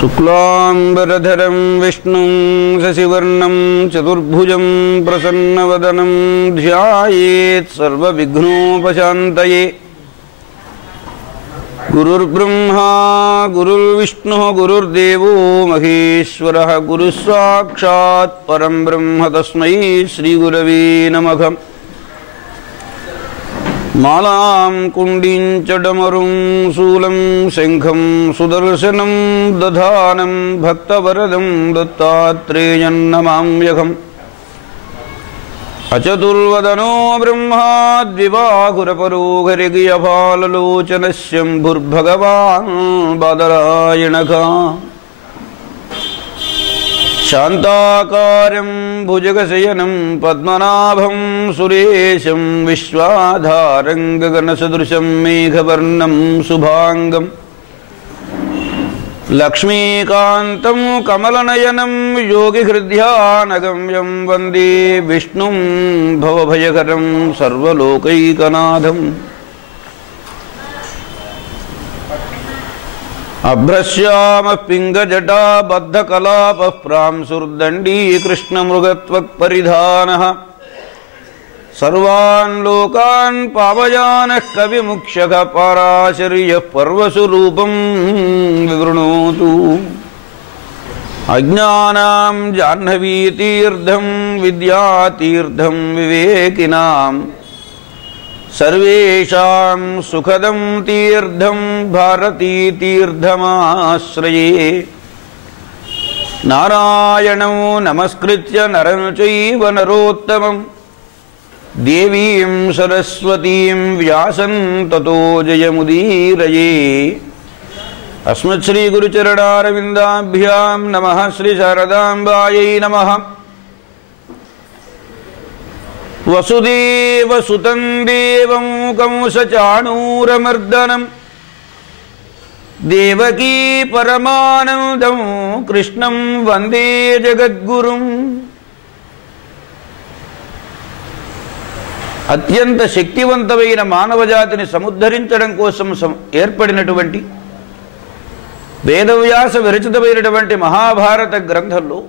शुक्लांबरधर विष्णु शशिवर्ण चतुर्भुज प्रसन्नवदनं ध्यायेत् ध्यानोपात गुरुर्ब्रह्मा, गुरुर्विष्णु, गुरुर्देव महेश्वर, गुरुः ब्रह्म तस्मै श्रीगुरवे नमः। मालां कुण्डीञ्चडमरुं शूलं शङ्खं दधानम दधानं भक्तवरदं दत्तात्रेयन्नमाम्यघम् अचतुर्वदनो ब्रह्माद्विवाहुरपरोघरिगियफाललोचनः शम्भुर्भगवान् बादरायणका शान्ताकारं भुजगशयनं पद्मनाभं सुरेशं विश्वाधारङ्गगणसदृशं मेघवर्णं शुभाङ्गम् लक्ष्मीकान्तं कमलनयनं योगिहृद्यानगम्यं वंदे विष्णुं भवभयकरं सर्वलोकैकनाथम् अभ्रश्यामपिङ्गजटाबद्धकलापः प्रांसुर्दण्डी कृष्णमृगत्वक्परिधानः सर्वान् लोकान् पावयानः कविमुक्षः पाराशर्यः पर्वसु रूपम् विवृणोतु। अज्ञानां जाह्नवीतीर्धं विद्यातीर्धं विवेकिनाम् सर्वेषां सुखदं तीर्थं भारतीतीर्थमाश्रये। नारायणं नमस्कृत्य नरं चैव नरोत्तमं। देवीं सरस्वतीं व्यासं ततो जयमुदीरये। अस्मत्श्रीगुरुचरणारविन्दाभ्यां नमः श्रीशारदाम्बायै नमः। వసుదేవసుతం దేవం కంసచాణూరమర్దనం. దేవకీ పరమానందం కృష్ణం వందే జగద్గురుం. అత్యంత శక్తివంతమైన మానవజాతిని సముద్ధరించడం కోసం ఏర్పడినటువంటి వేదవ్యాస విరచితమైనటువంటి మహాభారత గ్రంథంలో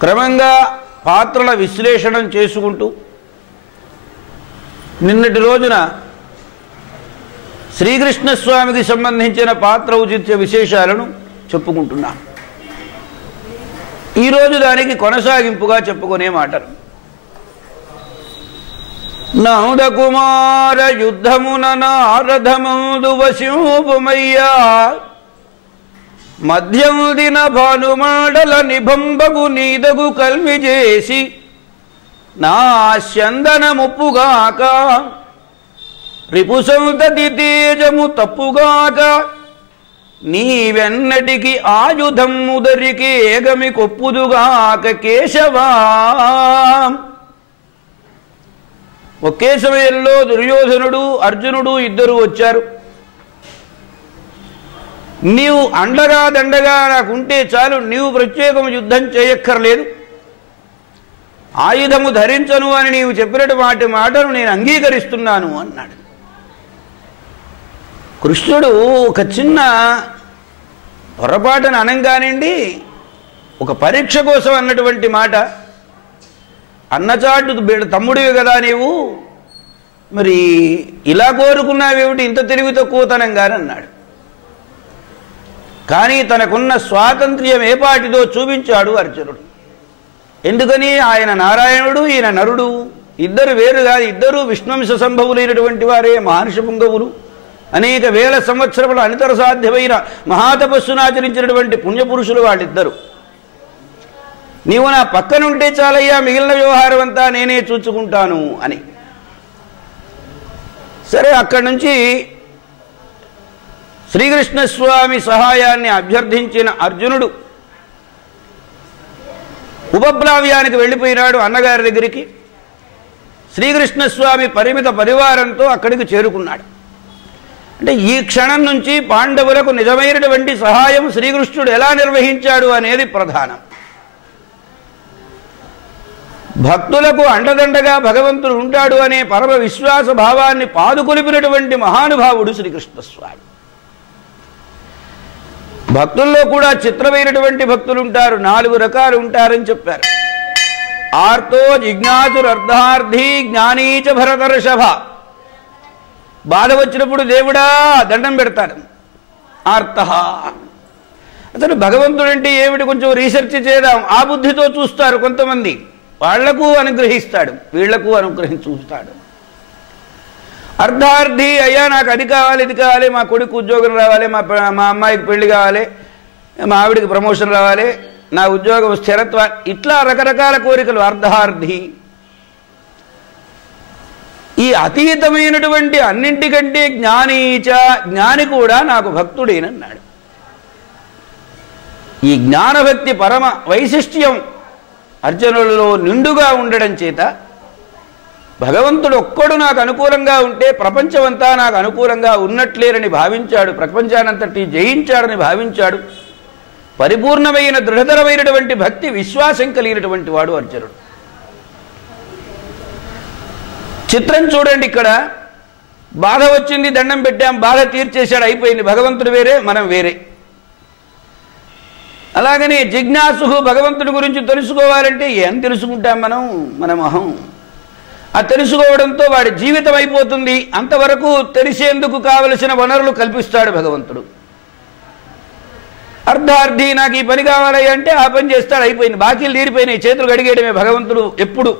క్రమంగా పాత్రల విశ్లేషణం చేసుకుంటూ నిన్నటి రోజున శ్రీకృష్ణస్వామికి సంబంధించిన పాత్ర ఉచిత్య విశేషాలను చెప్పుకుంటున్నాం. ఈరోజు దానికి కొనసాగింపుగా చెప్పుకునే మాటలు. నందకుమార యుద్ధమున నారథమౌదు వశింపుమయ్యా. మద్యం దిన భానుమాడల నిబంబగు నీదగు కల్వి చేసి నా చందన ముప్పుగాక. రిపుసంతతి తేజము తప్పుగాక. నీవెన్నటికి ఆయుధం ఉదరికి ఏగమి కొప్పుదుగాక కేశవా. ఒకే సమయంలో దుర్యోధనుడు అర్జునుడు ఇద్దరు వచ్చారు. నీవు అండగా దండగా నాకుంటే చాలు నీవు ప్రత్యేకము యుద్ధం చేయక్కర్లేదు. ఆయుధము ధరించను అని నీవు చెప్పినటువంటి వాటి మాటను నేను అంగీకరిస్తున్నాను అన్నాడు. కృష్ణుడు ఒక చిన్న పొరపాటును అనంగానండి ఒక పరీక్ష కోసం అన్నటువంటి మాట. అన్నచాటు తమ్ముడివి కదా నీవు మరి ఇలా కోరుకున్నావేమిటి? ఇంత తెలివి తక్కువతనంగానన్నాడు. కానీ తనకున్న స్వాతంత్ర్యం ఏపాటిదో చూపించాడు అర్జునుడు. ఎందుకని? ఆయన నారాయణుడు ఈయన నరుడు. ఇద్దరు వేరు కాదు ఇద్దరు విష్ణుంశ సంభవులైనటువంటి వారే మహర్షి పుంగవులు అనేక వేల సంవత్సరముల అనితర సాధ్యమైన మహాతపస్సును ఆచరించినటువంటి పుణ్యపురుషులు వాళ్ళిద్దరు. నీవు నా పక్కనుంటే చాలయ్యా మిగిలిన వ్యవహారం అంతా నేనే చూచుకుంటాను అని. సరే అక్కడి నుంచి శ్రీకృష్ణస్వామి సహాయాన్ని అభ్యర్థించిన అర్జునుడు ఉపప్లావ్యానికి వెళ్ళిపోయినాడు అన్నగారి దగ్గరికి. శ్రీకృష్ణస్వామి పరిమిత పరివారంతో అక్కడికి చేరుకున్నాడు. అంటే ఈ క్షణం నుంచి పాండవులకు నిజమైనటువంటి సహాయం శ్రీకృష్ణుడు ఎలా నిర్వహించాడు అనేది ప్రధానం. భక్తులకు అండదండగా భగవంతుడు ఉంటాడు అనే పరమ విశ్వాస భావాన్ని పాదుకొలిపినటువంటి మహానుభావుడు శ్రీకృష్ణస్వామి. భక్తుల్లో కూడా చిత్రమైనటువంటి భక్తులు ఉంటారు నాలుగు రకాలు ఉంటారని చెప్పారు. ఆర్తో జిజ్ఞాసురర్ధార్థి జ్ఞానీచ భరతర్షభ. బాధ వచ్చినప్పుడు దేవుడా దండం పెడతాడు. ఆర్త. అసలు భగవంతుడంటే ఏమిటి కొంచెం రీసెర్చ్ చేద్దాం. ఆ బుద్ధితో చూస్తారు కొంతమంది. వాళ్ళకు అనుగ్రహిస్తాడు వీళ్ళకు అనుగ్రహించి చూస్తాడు అర్ధార్థి అయ్యా నాకు అది కావాలి ఇది కావాలి మా కొడుకు ఉద్యోగం రావాలి మా మా అమ్మాయికి పెళ్ళి కావాలి మా ఆవిడికి ప్రమోషన్ రావాలి నా ఉద్యోగం స్థిరత్వ ఇట్లా రకరకాల కోరికలు. అర్ధార్థి. ఈ అతీతమైనటువంటి అన్నింటికంటే జ్ఞానీచ జ్ఞాని కూడా నాకు భక్తుడేనన్నాడు. ఈ జ్ఞానభక్తి పరమ వైశిష్ట్యం అర్జునులలో నిండుగా ఉండడం చేత భగవంతుడు ఒక్కడు నాకు అనుకూలంగా ఉంటే ప్రపంచమంతా నాకు అనుకూలంగా ఉన్నట్లేరని భావించాడు ప్రపంచానంతటి జయించాడని భావించాడు. పరిపూర్ణమైన దృఢతరమైనటువంటి భక్తి విశ్వాసం కలిగినటువంటి వాడు అర్జునుడు. చిత్రం చూడండి ఇక్కడ. బాధ వచ్చింది దండం పెట్టాం బాధ తీర్చేశాడు అయిపోయింది. భగవంతుడు వేరే మనం వేరే. అలాగనే జిజ్ఞాసు భగవంతుడి గురించి తెలుసుకోవాలంటే ఏం తెలుసుకుంటాం మనం? మన మొహం. ఆ తెలుసుకోవడంతో వాడి జీవితం అయిపోతుంది. అంతవరకు తెలిసేందుకు కావలసిన వనరులు కల్పిస్తాడు భగవంతుడు. అర్ధార్థి నాకు ఈ పని కావాలి అంటే ఆ పని చేస్తాడు అయిపోయింది. బాకీలు తీరిపోయినాయి. చేతులు గడిగేయడమే భగవంతుడు ఎప్పుడు.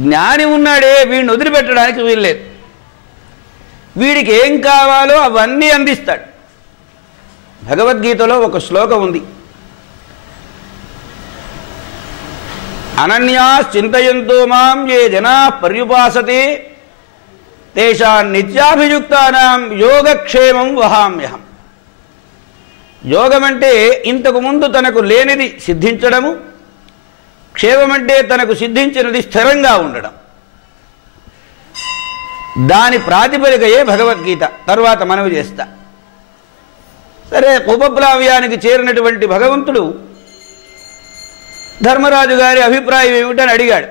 జ్ఞాని ఉన్నాడే వీడిని వదిలిపెట్టడానికి వీల్లేదు. వీడికి ఏం కావాలో అవన్నీ అందిస్తాడు. భగవద్గీతలో ఒక శ్లోకం ఉంది. అనన్యా చింతయంతో మాం ఏ జనా పర్యుపాసతే తేషా నిత్యాభియుక్తానాం యోగక్షేమం వహామ్యహం. యోగం అంటే ఇంతకు ముందు తనకు లేనిది సిద్ధించడము క్షేమమంటే తనకు సిద్ధించినది స్థిరంగా ఉండడం. దాని ప్రాతిపదికయే భగవద్గీత తరువాత మనవి చేస్తా. సరే ఉపప్లావ్యానికి చేరినటువంటి భగవంతుడు ధర్మరాజు గారి అభిప్రాయం ఏమిటని అడిగాడు.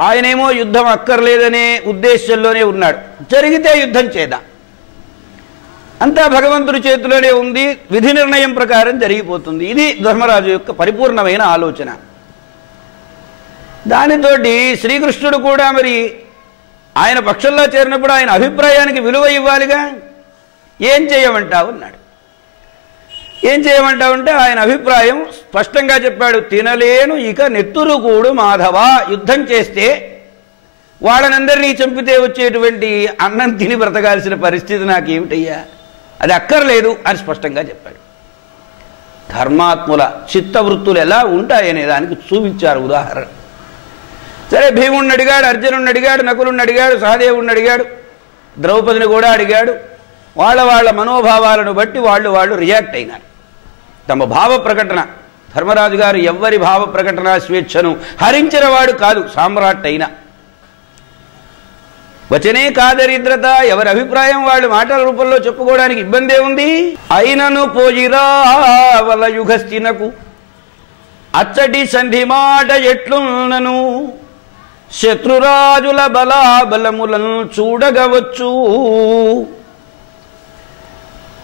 ఆయనేమో యుద్ధం అక్కర్లేదనే ఉద్దేశంలోనే ఉన్నాడు. జరిగితే యుద్ధం చేద్దాం. అంతా భగవంతుడి చేతిలోనే ఉంది విధి నిర్ణయం ప్రకారం జరిగిపోతుంది. ఇది ధర్మరాజు యొక్క పరిపూర్ణమైన ఆలోచన. దానితోటి శ్రీకృష్ణుడు కూడా మరి ఆయన పక్షంలో చేరినప్పుడు ఆయన అభిప్రాయానికి విలువ ఇవ్వాలిగా? ఏం చేయమంటావు? అన్నాడు. ఏం చేయమంటావు అంటే ఆయన అభిప్రాయం స్పష్టంగా చెప్పాడు తినలేను ఇక నెత్తురుగూడు మాధవ యుద్ధం చేస్తే వాళ్ళనందరినీ చంపితే వచ్చేటువంటి అన్నం తిని బ్రతకాల్సిన పరిస్థితి నాకేమిటయ్యా? అది అక్కర్లేదు అని స్పష్టంగా చెప్పాడు. ధర్మాత్ముల చిత్తవృత్తులు ఎలా ఉంటాయనే దానికి చూపించారు ఉదాహరణ. సరే భీముణ్ణి అడిగాడు అర్జునుడిని అడిగాడు నకులుణ్ణి అడిగాడు సహదేవుణ్ణి అడిగాడు ద్రౌపదిని కూడా అడిగాడు. వాళ్ళ వాళ్ళ మనోభావాలను బట్టి వాళ్ళు వాళ్ళు రియాక్ట్ అయినారు. తమ భావ ప్రకటన ధర్మరాజు గారు ఎవ్వరి భావ ప్రకటన స్వేచ్ఛను హరించిన వాడు కాదు సామ్రాట్ అయినా వచనే కాదరిద్రత ఎవరి అభిప్రాయం వాళ్ళు మాటల రూపంలో చెప్పుకోవడానికి ఇబ్బందే ఉంది? అయినను పోయిరావల యుగస్థినకు. అచ్చటి సంధి మాట ఎట్లున్నను? శత్రురాజుల బలాబలములను చూడగవచ్చు.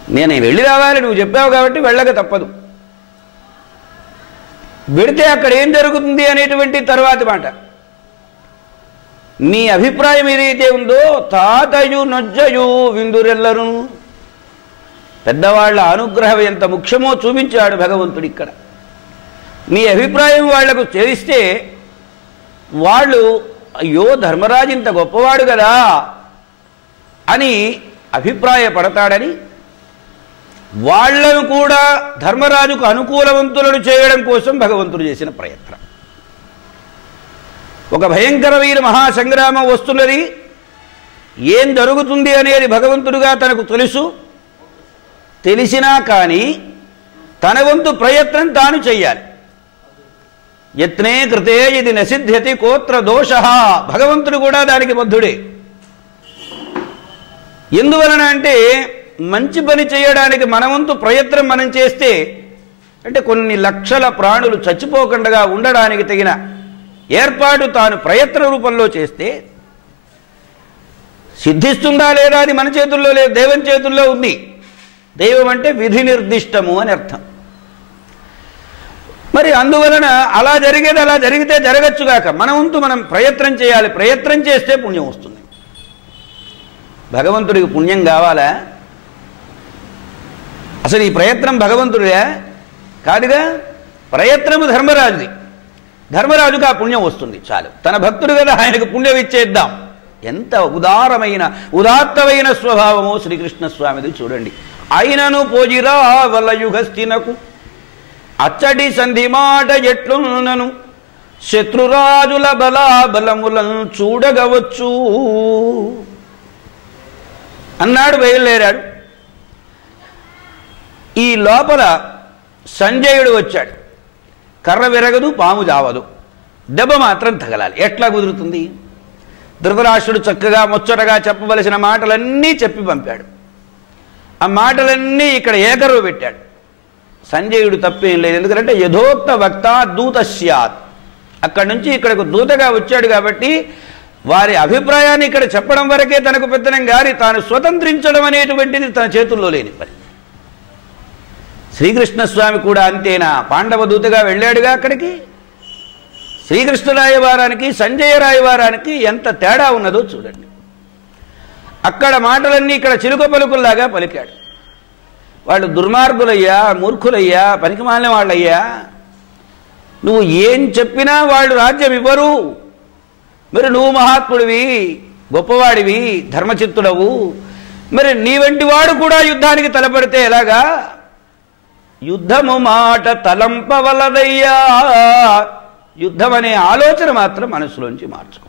నేను వెళ్ళి రావాలి నువ్వు చెప్పావు కాబట్టి వెళ్ళక తప్పదు. వెడితే అక్కడ ఏం జరుగుతుంది అనేటువంటి తర్వాతి మాట. నీ అభిప్రాయం ఏదైతే ఉందో తాతయు నొజ్జయు విందురెల్లరు పెద్దవాళ్ళ అనుగ్రహం ఎంత ముఖ్యమో చూపించాడు భగవంతుడు ఇక్కడ. నీ అభిప్రాయం వాళ్ళకు చేరిస్తే వాళ్ళు అయ్యో ధర్మరాజు ఇంత గొప్పవాడు కదా అని అభిప్రాయపడతాడని వాళ్ళను కూడా ధర్మరాజుకు అనుకూలవంతులను చేయడం కోసం భగవంతుడు చేసిన ప్రయత్నం. ఒక భయంకరమైన మహాసంగ్రామం వస్తున్నది. ఏం జరుగుతుంది అనేది భగవంతుడుగా తనకు తెలుసు. తెలిసినా కానీ తన వంతు ప్రయత్నం తాను చెయ్యాలి. యత్నే కృతే ఇది నసిద్ధ్యతి కోత్ర దోష. భగవంతుడు కూడా దానికి బద్ధుడే. ఎందువలన అంటే మంచి పని చేయడానికి మనవంతు ప్రయత్నం మనం చేస్తే అంటే కొన్ని లక్షల ప్రాణులు చచ్చిపోకుండా ఉండడానికి తగిన ఏర్పాటు తాను ప్రయత్న రూపంలో చేస్తే సిద్ధిస్తుందా లేదా అది మన చేతుల్లో లేదు దైవం చేతుల్లో ఉంది. దైవం అంటే విధి నిర్దిష్టము అని అర్థం. మరి అందువలన అలా జరిగేది అలా జరిగితే జరగచ్చుగాక మన వంతు మనం ప్రయత్నం చేయాలి. ప్రయత్నం చేస్తే పుణ్యం వస్తుంది. భగవంతుడికి పుణ్యం కావాలా? అసలు ఈ ప్రయత్నం భగవంతుడిదే కాదుగా ప్రయత్నము ధర్మరాజుది. ధర్మరాజుకు ఆ పుణ్యం వస్తుంది చాలు. తన భక్తుడు కదా ఆయనకు పుణ్యం ఇచ్చేద్దాం. ఎంత ఉదారమైన ఉదాత్తమైన స్వభావము శ్రీకృష్ణ స్వామిది చూడండి. అయినను పోజిరా వలయుగస్థినకు అచ్చడి సంధి మాట ఎట్లున్నను శత్రురాజుల బలాబలములను చూడగవచ్చు. అన్నాడు బయలుదేరాడు. ఈ లోపల సంజయుడు వచ్చాడు. కర్ర విరగదు పాము జావదు. దెబ్బ మాత్రం తగలాలి. ఎట్లా కుదురుతుంది? ధృతరాష్ట్రుడు చక్కగా ముచ్చటగా చెప్పవలసిన మాటలన్నీ చెప్పి పంపాడు. ఆ మాటలన్నీ ఇక్కడ ఏకరువు పెట్టాడు. సంజయుడు తప్పేం లేదు. ఎందుకంటే యథోక్త వక్త దూత స్యాత్. అక్కడి నుంచి ఇక్కడకు దూతగా వచ్చాడు కాబట్టి వారి అభిప్రాయాన్ని ఇక్కడ చెప్పడం వరకే తనకు పెద్దనం గారి తాను స్వతంత్రించడం అనేటువంటిది తన చేతుల్లో లేని పని. శ్రీకృష్ణస్వామి కూడా అంతేనా? పాండవ దూతగా వెళ్ళాడుగా అక్కడికి? శ్రీకృష్ణరాయవారానికి సంజయ రాయవారానికి ఎంత తేడా ఉన్నదో చూడండి. అక్కడ మాటలన్నీ ఇక్కడ చిలుక పలుకుల్లాగా పలికాడు. వాళ్ళు దుర్మార్గులయ్యా మూర్ఖులయ్యా పనికిమాలిన వాళ్ళయ్యా నువ్వు ఏం చెప్పినా వాళ్ళు రాజ్యం ఇవ్వరు. మరి నువ్వు మహాత్ముడివి గొప్పవాడివి ధర్మచిత్తుడవు. మరి నీ వంటి వాడు కూడా యుద్ధానికి తలపడితే ఎలాగా? యుద్ధము మాట తలంపవలదయ్యా. యుద్ధం అనే ఆలోచన మాత్రం మనసులోంచి మార్చుకో.